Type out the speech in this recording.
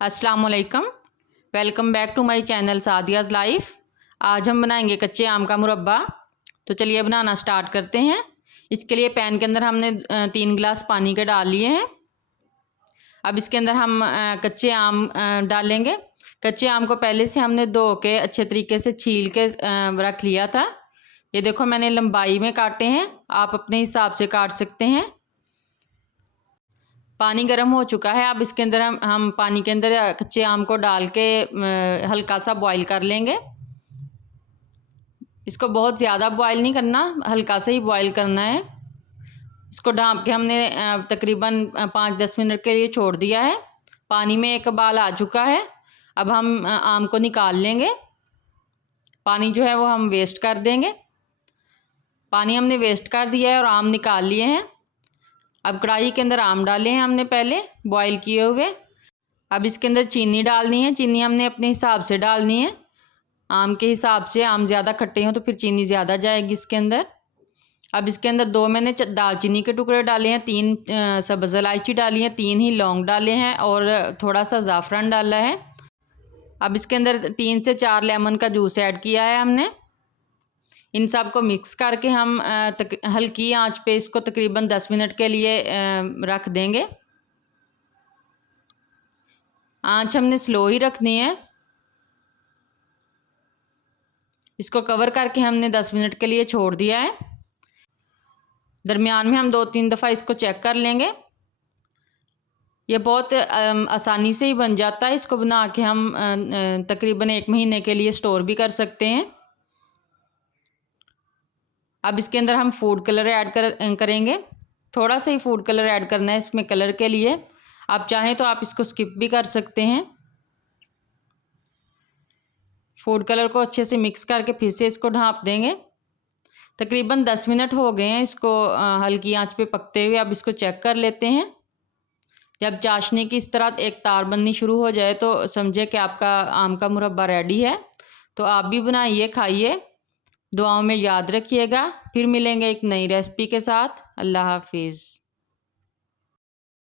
अस्सलाम वालेकुम। Welcome back to my channel Sadia's life. आज हम बनाएंगे कच्चे आम का मुरब्बा। तो चलिए बनाना स्टार्ट करते हैं। इसके लिए पैन के अंदर हमने 3 गिलास पानी के डाल लिए हैं। अब इसके अंदर हम कच्चे आम डालेंगे। कच्चे आम को पहले से हमने धो के अच्छे तरीके से छील के रख लिया था। ये देखो मैंने लंबाई में काटे हैं, आप अपने हिसाब से काट सकते हैं। पानी गर्म हो चुका है। अब इसके अंदर हम पानी के अंदर कच्चे आम को डाल के हल्का सा बॉईल कर लेंगे। इसको बहुत ज़्यादा बॉईल नहीं करना, हल्का सा ही बॉईल करना है। इसको ढाँप के हमने तकरीबन 5-10 मिनट के लिए छोड़ दिया है। पानी में एक उबाल आ चुका है। अब हम आम को निकाल लेंगे। पानी जो है वो हम वेस्ट कर देंगे। पानी हमने वेस्ट कर दिया है और आम निकाल लिए हैं। अब कढ़ाई के अंदर आम डाले हैं हमने पहले बॉईल किए हुए। अब इसके अंदर चीनी डालनी है। चीनी हमने अपने हिसाब से डालनी है, आम के हिसाब से। आम ज़्यादा खट्टे हों तो फिर चीनी ज़्यादा जाएगी इसके अंदर। अब इसके अंदर 2 मैंने दालचीनी के टुकड़े डाले हैं, 3 सब्ज़ इलायची डाली हैं, 3 ही लौंग डाले हैं और थोड़ा सा ज़ाफ़रान डाला है। अब इसके अंदर 3 से 4 लेमन का जूस ऐड किया है हमने। इन सब को मिक्स करके हम हल्की आंच पे इसको तकरीबन 10 मिनट के लिए रख देंगे। आंच हमने स्लो ही रखनी है। इसको कवर करके हमने 10 मिनट के लिए छोड़ दिया है। दरमियान में हम 2-3 दफ़ा इसको चेक कर लेंगे। ये बहुत आसानी से ही बन जाता है। इसको बना के हम तकरीबन 1 महीने के लिए स्टोर भी कर सकते हैं। अब इसके अंदर हम फूड कलर ऐड करेंगे। थोड़ा सा ही फूड कलर ऐड करना है इसमें कलर के लिए। आप चाहें तो आप इसको स्किप भी कर सकते हैं। फूड कलर को अच्छे से मिक्स करके फिर से इसको ढाँप देंगे। तकरीबन 10 मिनट हो गए हैं इसको हल्की आंच पे पकते हुए। अब इसको चेक कर लेते हैं। जब चाशनी की इस तरह एक तार बननी शुरू हो जाए तो समझे कि आपका आम का मुरब्बा रेडी है। तो आप भी बनाइए, खाइए, दुआओं में याद रखिएगा। फिर मिलेंगे एक नई रेसिपी के साथ। अल्लाह हाफिज़।